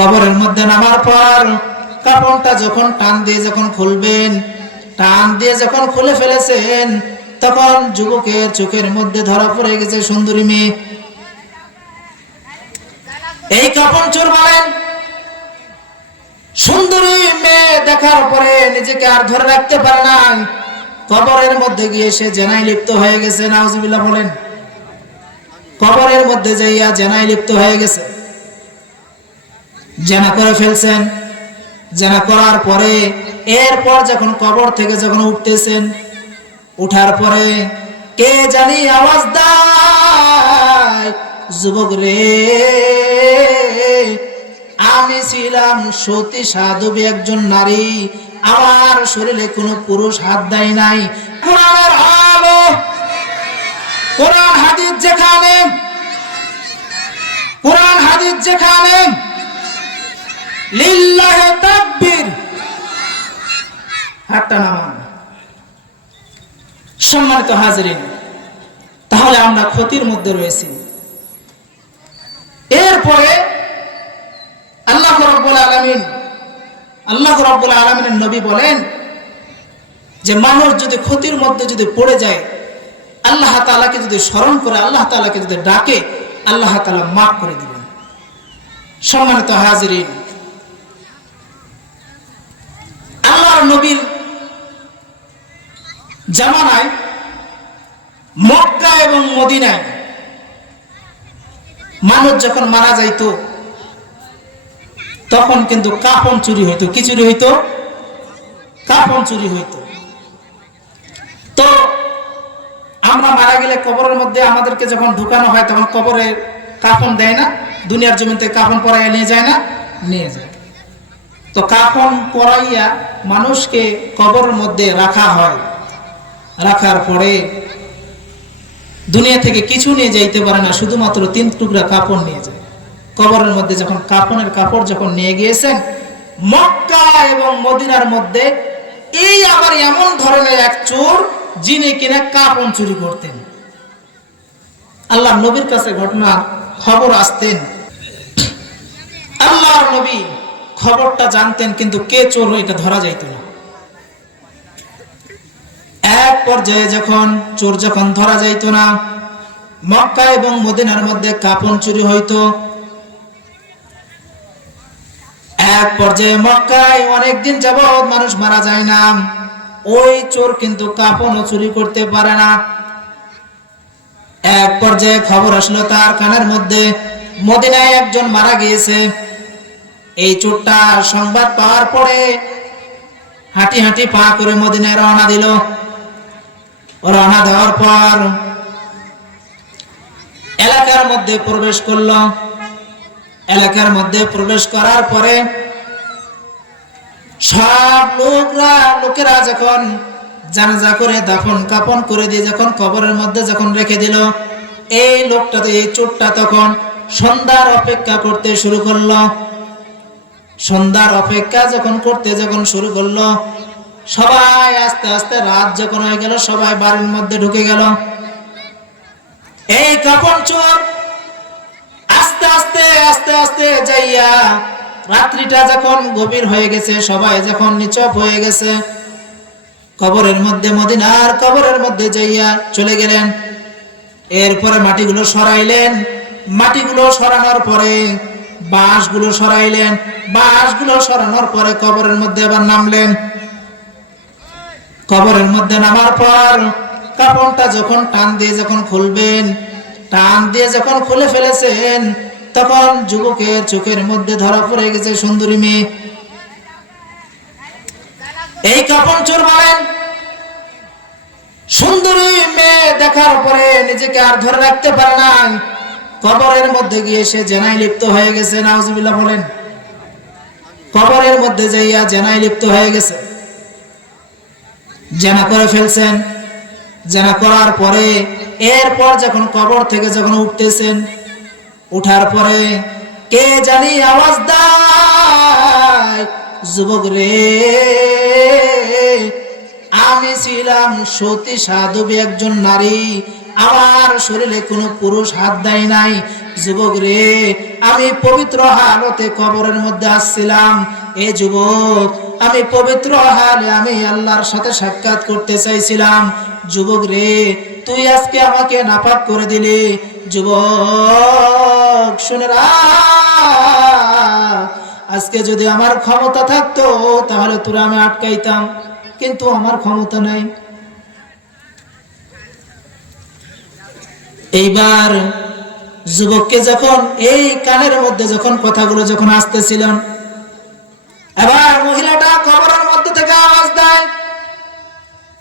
কবরের মধ্যে নামার পর কাফনটা যখন টান দিয়ে যখন খুলবেন, টান দিয়ে যখন খুলে ফেলেছেন, তখন যুবকের চোখের মধ্যে ধরা পড়ে গেছে সুন্দরী মেয়ে। এই কাফন চোর বলেন, সুন্দরী মেয়ে দেখার পরে নিজেকে আর ধরে রাখতে পারে না, কবরের মধ্যে গিয়ে সে জেনায় লিপ্ত হয়ে গেছে। নাউজুবিল্লাহ বলেন। কবরের মধ্যে যাইয়া জেনায় লিপ্ত হয়ে গেছে, জেনা করে ফেলছেন। জেনা করার পরে এরপর যখন কবর থেকে যখন উঠতেছেন, উঠার পরে কে জানি আওয়াজ দেয়, যুবক রে, আমি ছিলাম সতী সাধবী একজন নারী, আমার শরীরে কোনো পুরুষ হাত দেয় নাই। কোরআনের আলো, কোরআন হাদিস যেখানে, কোরআন হাদিস যেখানে, লিল্লাহি তাকবীর, হাতটা নামান। সম্মানিত হাজিরিন, তাহলে আমরা ক্ষতির মধ্যে রয়েছি। এরপরে আল্লাহ রাব্বুল আলামিনের নবী বলেন যে মানুষ যদি ক্ষতির মধ্যে যদি পড়ে যায়, আল্লাহ তাআলাকে যদি স্মরণ করে, আল্লাহ তাআলাকে যদি ডাকে, আল্লাহ তাআলা মাফ করে দিবেন। সম্মানিত হাজিরিন, আল্লাহর নবীর জামানায় মক্কা এবং মদিনায় মানুষ যখন মারা যাইতো তখন কিন্তু কাফন চুরি হইতো। কি চুরি হইতো? কাফন চুরি হইতো। তো আমরা মারা গেলে কবরের মধ্যে আমাদেরকে যখন ঢুকানো হয় তখন কবরে কাফন দেয় না, দুনিয়ার জমিন থেকে কাফন পরাইয়া নিয়ে যায় না? নিয়ে যায়। তো কাফন পরাইয়া মানুষকে কবরের মধ্যে রাখা হয়। রাখার পরে দুনিয়া থেকে কিছু নিয়ে যাইতে পারে না, শুধুমাত্র 3 টুকরা কাপড় নিয়ে যায়। কবরের মধ্যে যখন কাফনের কাপড় যখন নিয়ে গিয়েছেন, মক্কা এবং মদিনার মধ্যে এই আবার এমন ধরনের এক চোর যিনি কিনা কাফন চুরি করতেন। আল্লাহর নবীর কাছে ঘটনা খবর আসতেন, আল্লাহর নবী খবরটা জানতেন, কিন্তু কে চোর এটা ধরা যাইত না। এক পর্যায়ে যখন চোর যখন ধরা যাইত না, মক্কা এবং মদিনার মধ্যে কাফন চুরি হইতো। এক পর্যায়ে মক্কায় অনেকদিন যাবত মানুষ মারা যায় না, ওই চোর কিন্তু কাফনও চুরি করতে পারে না। এক পর্যায়ে খবর আসলো তার কানের মধ্যে, মদিনায় একজন মারা গিয়েছে। এই চোরটা সংবাদ পাওয়ার পরে হাঁটি হাঁটি পা করে মদিনায় রওনা দিল। রওনা দেওয়ার পর এলাকার মধ্যে প্রবেশ করলো। এলাকার মধ্যে প্রবেশ করার পরে সব লোকেরা যখন জানাজা করে দাফন কাফন করে দিয়ে যখন কবরের মধ্যে যখন রেখে দিল, এই লোকটা, এই চোরটা তখন সন্ধ্যার অপেক্ষা করতে শুরু করলো। সন্ধ্যার অপেক্ষা যখন করতে যখন শুরু করলো, সবাই আস্তে আস্তে রাত যখন হয়ে গেল, সবাই বাড়ির মধ্যে ঢুকে গেল। এই কাফন চোর আস্তে আস্তে আস্তে আস্তে যাইয়া রাত্রিটা যখন গভীর হয়ে গেছে, সবাই যখন নিচপ হয়ে গেছে, কবরের মধ্যে, মদিনার কবরের মধ্যে যাইয়া চলে গেলেন। এরপরে মাটিগুলো সরাইলেন। মাটিগুলো সরানোর পরে বাঁশগুলো সরাইলেন। বাঁশগুলো সরানোর পরে কবরের মধ্যে আবার নামলেন। কবরের মধ্যে নামার পর কাফনটা যখন টান দিয়ে যখন খুলবেন, টান দিয়ে যখন খুলে ফেলেছেন, তখন যুবকের চোখের মধ্যে ধরা পড়ে গেছে সুন্দরী মেয়ে। এই কাফন চোর বলেন, সুন্দরী মেয়ে দেখার পরে নিজেকে আর ধরে রাখতে পারে না, কবরের মধ্যে গিয়ে সে জেনায় লিপ্ত হয়ে গেছে। নাউজুবিল্লাহ বলেন। কবরের মধ্যে যাইয়া জেনায় লিপ্ত হয়ে গেছে, জেনা করে ফেলছেন। জেনা করার পরে এরপর যখন কবর থেকে যখন উঠতেছেন, উঠার পরে কে জানি আওয়াজ দেয়, যুবক রে, আমি ছিলাম সতী সাধবী একজন নারী, আমার শরীরে কোনো পুরুষ হাত দেয় নাই। যুবক রে, আমি পবিত্র হালতে কবরের মধ্যে আসছিলাম। এ যুবক, আমি পবিত্র হালে আমি আল্লাহর সাথে সাক্ষাৎ করতে চাইছিলাম। যুবক রে, তুই আজকে আমাকে নাপাক করে দিলি। যুবক শুনে রাখ, আজকে যদি আমার ক্ষমতা থাকতো তাহলে তোরা আমি আটকাইতাম, কিন্তু আমার ক্ষমতা নাই। এইবার যুবককে যখন এই কানের মধ্যে যখন কথাগুলো যখন আসতেছিলেন, এবার মহিলাটা কবরের মধ্যে থেকে আওয়াজ দেয়,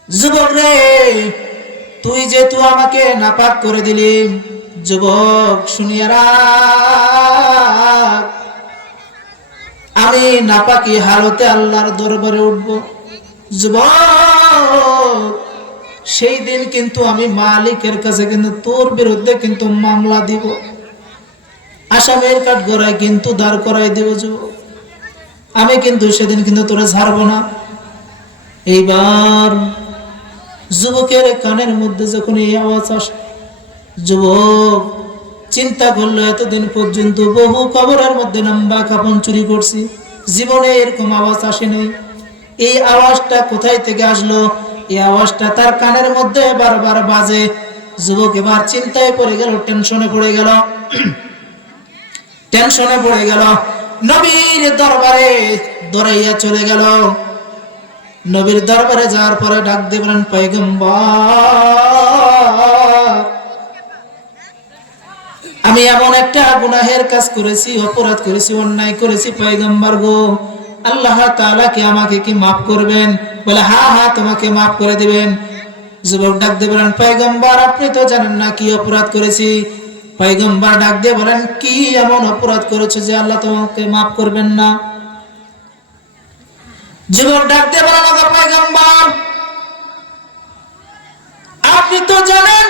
যুবক রে, তুই যেহেতু আমাকে নাপাক করে দিলি, যুবক শুনিয়া রাখ, আমি নাপাকি হালতে আল্লাহর দরবারে উঠবো। যুবক, সেই দিন কিন্তু আমি মালিকের কাছে কিন্তু তোর বিরুদ্ধে কিন্তু মামলা দিব, আসামের কাঠ গড়ায় কিন্তু দাঁড় করাই দিব। যুবক, আমি কিন্তু সেদিন কিন্তু তোরা ছাড়বো না। এইবার যুবকের কানের মধ্যে যখন এই আওয়াজ আসে, যুবক চিন্তা করলো, এতদিন পর্যন্ত বহু কবরের মধ্যে নাম্বা কাপন চুরি করছি, জীবনে এরকম আওয়াজ আসে নাই। এই আওয়াজটা কোথায় থেকে আসলো? এই আওয়াজটা তার কানের মধ্যে বারবার বাজে। যুবক এবার চিন্তায় পড়ে গেল, টেনশনে পড়ে গেল, টেনশনে পড়ে গেল। নবীর দরবারে দৌড়াইয়া চলে গেল। নবীর দরবারে যাওয়ার পরে ডাক দিয়ে বলেন, পয়গম্বর, আমি এমন একটা গুনাহের কাজ করেছি, অপরাধ করেছি, অন্যায় করেছি। পয়গম্বর গো, আল্লাহ তাআলা কি আমাকে কি মাফ করবেন? বলে, হ্যাঁ হ্যাঁ, তোমাকে মাফ করে দিবেন। যুবক ডাক দিয়ে বলেন, পয়গম্বর, আপনি তো জানেন না কি অপরাধ করেছি। পয়গম্বর ডাক দিয়ে বলেন, কি এমন অপরাধ করেছো যে আল্লাহ তোমাকে মাফ করবেন না? যুবক ডাক দিয়ে বলেন, পয়গম্বর, আপনি তো জানেন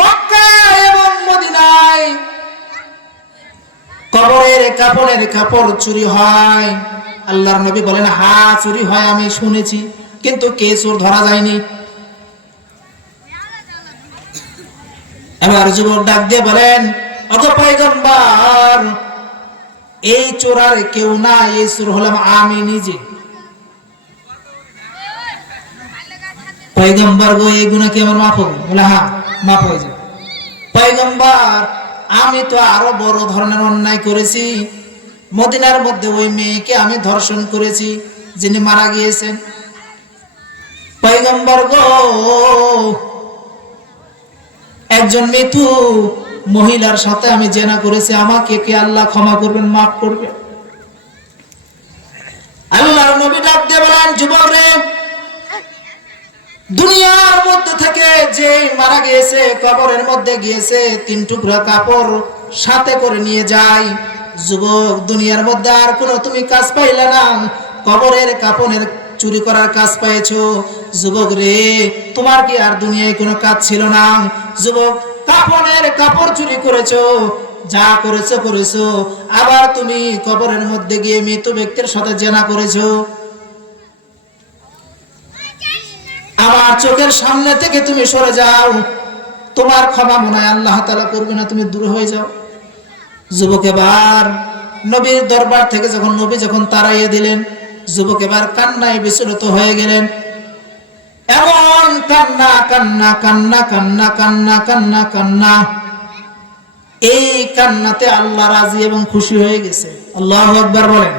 মক্কা এবং মদিনায় কবরের কাপড়ের কাপড় চুরি হয়। আল্লাহর নবী বলেন, হ্যাঁ চুরি হয়, আমি শুনেছি, কিন্তু কে চোর ধরা যায়নি। এবার যুবক ডাক দিয়ে বলেন, পয়গম্বর, এই চোর আর কেউ না, এই চোর হলাম আমি নিজে। পয়গম্বর গো, এই গুনাহ কি আমার মাফ হবে? বলে, হ্যাঁ মাফ হয়ে যাবে। পয়গম্বর, আমি তো আরো বড় ধরনের অন্যায় করেছি। মদিনার মধ্যে ওই মেয়েকে আমি ধর্ষণ করেছি, যিনি মারা গিয়েছেন। পয়গম্বর গো, একজন মৃত্যু মহিলার সাথে আমি জেনা করেছি, আমাকে কি আল্লাহ ক্ষমা করবেন, মাফ করবেন? আল্লাহর নবী ডাক দিয়ে বলেন, যুবক রে, দুনিয়ার মধ্যে থেকে যে মারা গিয়েছে, কবরের মধ্যে গিয়েছে, 3 টুকরা কাপড় সাথে করে নিয়ে যায়। যুবক, দুনিয়ার মধ্যে আর কোনো তুমি কাজ পাইলে না, কবরের কাপড়ের চুরি করার কাজ পাইছো। যুবক রে, তোমার কি আর দুনিয়ায় কোনো কাজ ছিল না? যুবক, কাপড়ের কাপড় চুরি করেছো, যা করেছো করেছো, আবার তুমি কবরের মধ্যে গিয়ে মৃত ব্যক্তির সাথে জেনা করেছো। আমার চোখের সামনে থেকে তুমি সরে যাও, তোমার ক্ষমা মনে হয় আল্লাহ তাআলা করবে না, তুমি দূর হয়ে যাও। যুবক এবার নবীর দরবার থেকে যখন নবী যখন তাড়াইয়া দিলেন, যুবক এবার কান্নায় বিচলিত হয়ে গেলেন। এমন কান্না কান্না কান্না কান্না কান্না কান্না কান্না, এই কান্নাতে আল্লাহ রাজি এবং খুশি হয়ে গেছে। আল্লাহু আকবার বলেন।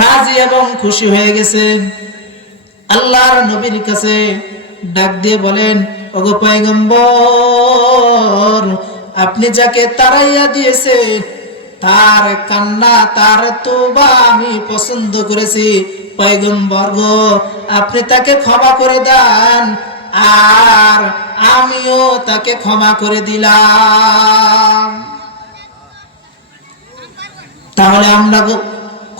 রাজি এবং খুশি হয়ে গেছে। আল্লাহর নবীর কাছে ডাক দিয়ে বলেন, ওগো পয়গম্বর, আপনি যাকে তাড়াইয়া দিয়েছেন তার কান্না, তার তওবা আমি পছন্দ করেছি। পয়গম্বর গো, আপনি তাকে ক্ষমা করে দেন, আর আমিও তাকে ক্ষমা করে দিলাম। তাহলে আমরা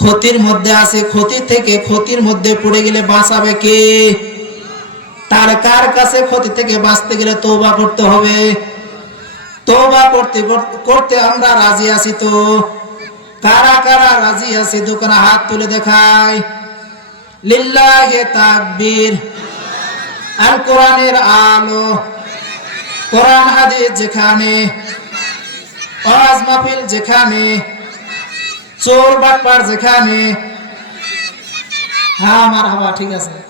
ক্ষতির মধ্যে আছে, ক্ষতি থেকে ক্ষতির মধ্যে পড়ে গেলে বাঁচাবে কে? তার কার কাছে ক্ষতি থেকে বাঁচতে গেলে তওবা করতে হবে। তওবা করতে করতে আমরা রাজি আছি তো? কারা কারা রাজি আছি? দোকানে হাত তুলে দেখায়। লিল্লাহি তাকবীর, আল কোরআনের আলো, কোরআন হাদিস যেখানে, ওয়াজ মাহফিল যেখানে, চোর বাটপার যেখানে। হ্যাঁ মারহাবা, ঠিক আছে।